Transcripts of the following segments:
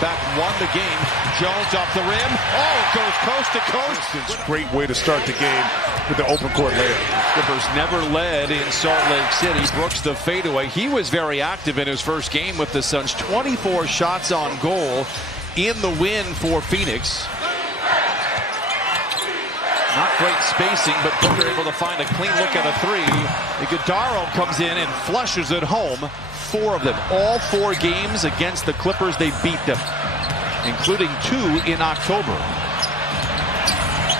back, won the game. Jones off the rim. Oh, goes coast to coast. It's a great way to start the game with the open court layup. Clippers never led in Salt Lake City. Brooks the fadeaway. He was very active in his first game with the Suns. 24 shots on goal in the win for Phoenix. Not great spacing, but Booker able to find a clean look at a three. Iguodala comes in and flushes it home. 4 of them. All 4 games against the Clippers, they beat them, including 2 in October.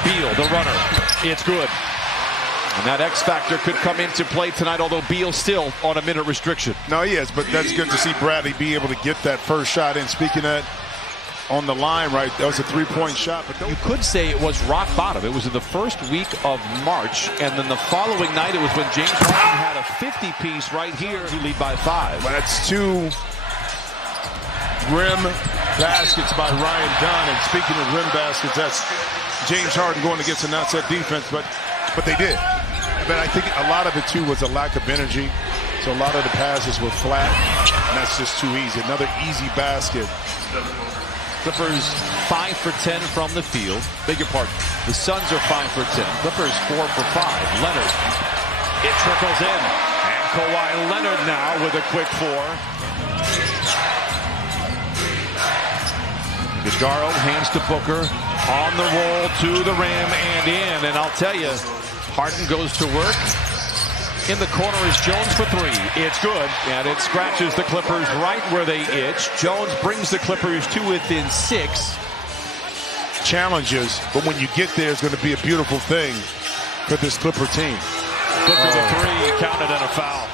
Beal, the runner. It's good. And that X factor could come into play tonight, although Beal still on a minute restriction. No, he is, but that's good to see Bradley be able to get that first shot in. Speaking of that, on the line, right, that was a three-point shot. But you could say it was rock bottom. It was in the first week of March, and then the following night it was when James Harden had a 50-piece right here to lead by 5. Well, that's 2 rim baskets by Ryan Dunn. And speaking of rim baskets, that's James Harden going against an outside defense, but they did. But I think a lot of it, too, was a lack of energy. So a lot of the passes were flat, and that's just too easy. Another easy basket. Clippers 5 for 10 from the field. Beg your pardon. The Suns are 5 for 10. Clippers 4 for 5. Leonard. It trickles in. And Kawhi Leonard now with a quick 4. Iguodala hands to Booker. On the roll to the rim and in. And I'll tell you, Harden goes to work. In the corner is Jones for 3. It's good, and it scratches the Clippers right where they itch. Jones brings the Clippers to within 6. Challenges, but when you get there, it's going to be a beautiful thing for this Clipper team. Booker the 3, counted and a foul.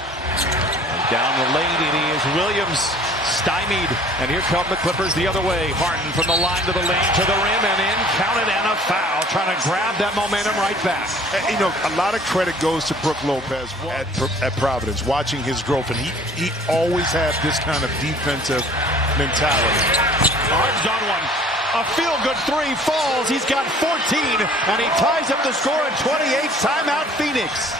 And down the lane it is Williams, stymied, and here come the Clippers the other way. Harden from the line to the lane to the rim and in, counted and a foul, trying to grab that momentum right back. You know, a lot of credit goes to Brook Lopez at Providence, watching his growth, and he always had this kind of defensive mentality. Harden's on one. A feel-good 3 falls. He's got 14, and he ties up the score at 28. Timeout, Phoenix.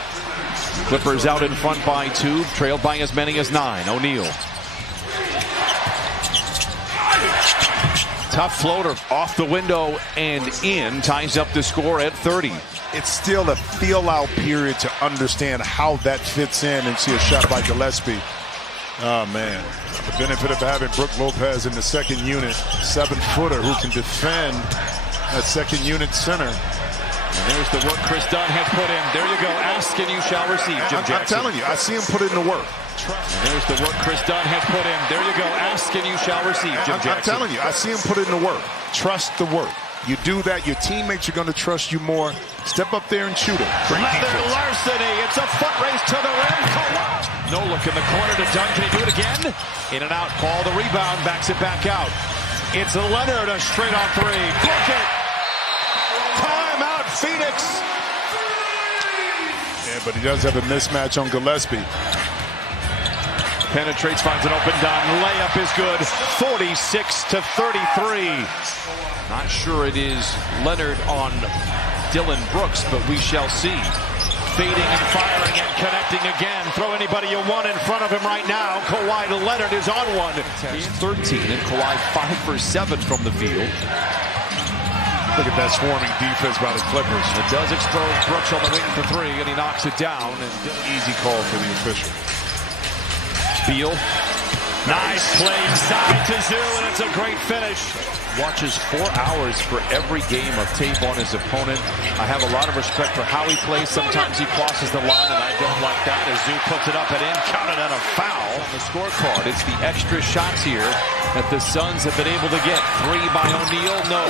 Clippers out in front by 2, trailed by as many as 9. O'Neal. Tough floater off the window and in, ties up the score at 30. It's still a feel-out period to understand how that fits in and see a shot by Gillespie. Oh, man. The benefit of having Brook Lopez in the second unit, 7-footer who can defend that second unit center. And there's the work Chris Dunn has put in. There you go. Ask and you shall receive, Jim Jackson. I'm telling you, I see him put in the work. And there's the work Chris Dunn has put in. There you go. Ask and you shall receive, Jim Jackson. I'm telling you, I see him put in the work. Trust the work. You do that, your teammates are going to trust you more. Step up there and shoot it. Leather larceny. It's a foot race to the rim. No look in the corner to Dunn. Can he do it again? In and out. Paul the rebound. Backs it back out. It's Leonard. A straight on 3. Block it. Timeout, Phoenix. Yeah, but he does have a mismatch on Gillespie. Penetrates, finds an open Dunn. Layup is good. 46-33. Not sure it is Leonard on Dylan Brooks, but we shall see. Fading and firing and connecting again. Throw anybody you want in front of him right now. Kawhi Leonard is on one. He's 13, and Kawhi 5 for 7 from the field. Look at that swarming defense by the Clippers. It does expose Brooks on the wing for 3, and he knocks it down. And easy call for the official. Beal. Nice play side to Zoo, and it's a great finish. Watches 4 hours for every game of tape on his opponent. I have a lot of respect for how he plays. Sometimes he crosses the line, and I don't like that. As Zoo puts it up and in, counted and a foul. On the scorecard, it's the extra shots here that the Suns have been able to get. 3 by O'Neal, no.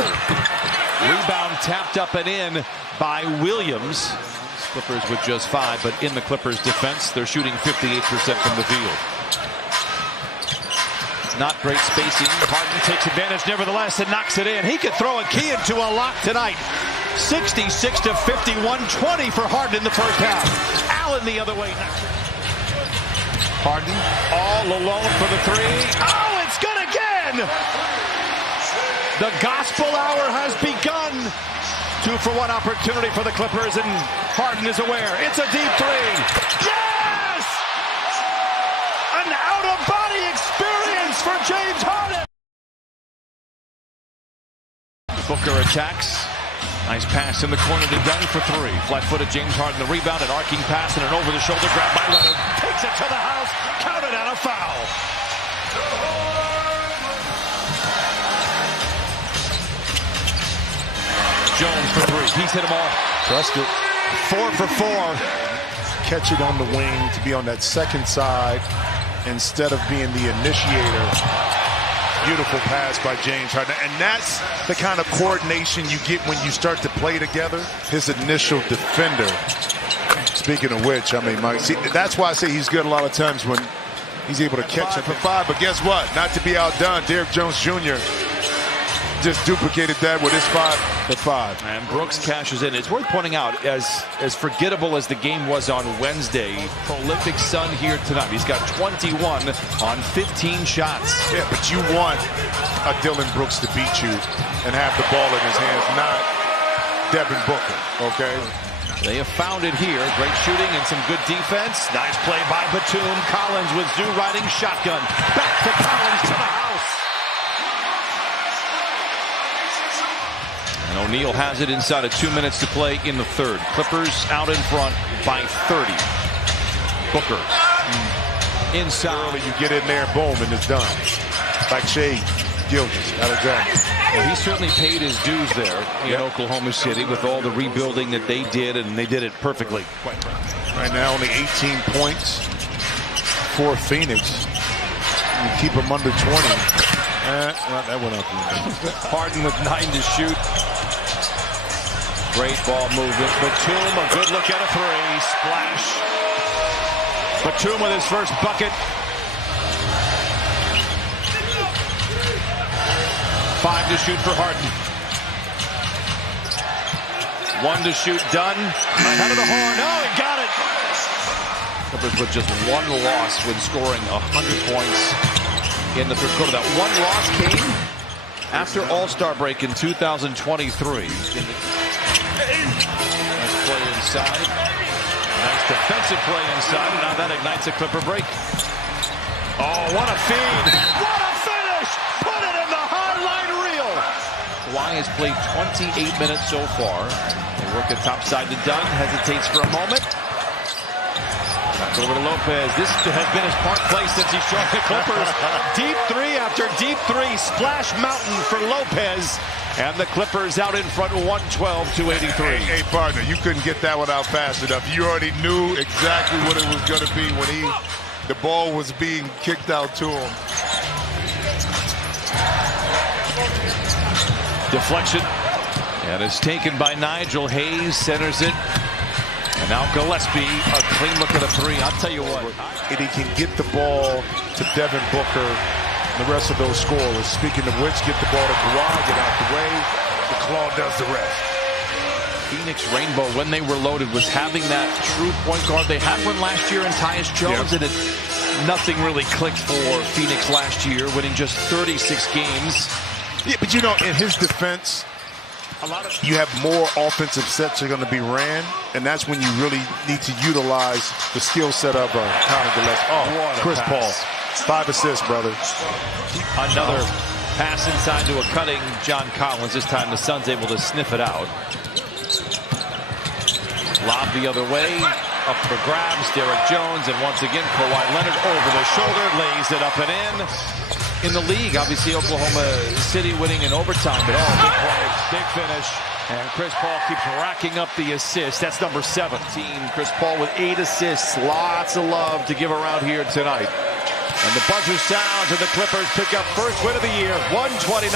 Rebound tapped up and in by Williams. Clippers with just 5, but in the Clippers' defense, they're shooting 58% from the field. Not great spacing. Harden takes advantage nevertheless and knocks it in. He could throw a key into a lock tonight. 66-51, 20 for Harden in the first half. Allen the other way. Harden all alone for the 3. Oh, it's good again! The gospel hour has begun. 2 for 1 opportunity for the Clippers, and Harden is aware. It's a deep 3. Yes! An out-of-body experience for James Harden. Booker attacks. Nice pass in the corner to Dunn for three. Flat-footed James Harden, the rebound, an arcing pass, and an over-the-shoulder grab by Leonard. Takes it to the house, counted on a foul. Jones for three. He's hit them all. Trust it. 4 for 4. Catch it on the wing to be on that second side instead of being the initiator. Beautiful pass by James Harden. And that's the kind of coordination you get when you start to play together. His initial defender. Speaking of which, I mean, Mike, see, that's why I say he's good a lot of times when he's able to catch it for 5. But guess what? Not to be outdone, Derrick Jones Jr. just duplicated that with his 5 for 5. And Brooks cashes in. It's worth pointing out, as forgettable as the game was on Wednesday, prolific Sun here tonight. He's got 21 on 15 shots. Yeah, but you want a Dillon Brooks to beat you and have the ball in his hands, not Devin Booker, okay? They have found it here. Great shooting and some good defense. Nice play by Batum. Collins with Zoo riding shotgun. Back to Collins to the house. And O'Neal has it inside of 2 minutes to play in the third. Clippers out in front by 30. Booker inside. Early, you get in there, boom, and it's done. Like Shea Gilgeous-Alexander. Well, he certainly paid his dues there in Oklahoma City with all the rebuilding that they did, and they did it perfectly. Right now, only 18 points for Phoenix. You keep them under 20. Well, that went up. Harden with 9 to shoot. Great ball movement. Batum, a good look at a three. Splash. Batum with his first bucket. 5 to shoot for Harden. 1 to shoot, Dunn. Ahead of the horn. Oh, he got it. Clippers with just 1 loss when scoring 100 points in the third quarter. That 1 loss came after All-Star break in 2023. Nice play inside. Nice defensive play inside. And now that ignites a Clipper break. Oh, what a feed. What a finish. Put it in the hardline reel. Kawhi has played 28 minutes so far. They work it topside to Dunn. Hesitates for a moment. Back over to Lopez. This has been his part play since he joined the Clippers. Deep three after deep three. Splash mountain for Lopez. And the Clippers out in front 112-83. Hey, partner, you couldn't get that one out fast enough. You already knew exactly what it was going to be when the ball was being kicked out to him. Deflection. And it's taken by Nigel. Hayes centers it. And now Gillespie, a clean look at a three. I'll tell you what. And he can get the ball to Devin Booker and the rest of those scorers. Speaking of which, get the ball to Kawhi, get out the way. The Claw does the rest. Phoenix Rainbow, when they were loaded, was having that true point guard. They had one last year in Tyus Jones, and nothing really clicked for Phoenix last year, winning just 36 games. Yeah, but you know, in his defense, you have more offensive sets are going to be ran, and that's when you really need to utilize the skill set of Conor Gillespie. Oh, Chris Paul. 5 assists, brother. Another pass inside to a cutting John Collins. This time the Suns able to sniff it out. Lob the other way. Up for grabs. Derrick Jones. And once again, Kawhi Leonard over the shoulder. Lays it up and in. In the league, obviously, Oklahoma City winning in overtime. But big play, big finish. And Chris Paul keeps racking up the assists. That's number 17. Chris Paul with 8 assists. Lots of love to give around here tonight. And the buzzer sounds, and the Clippers pick up first win of the year, 129.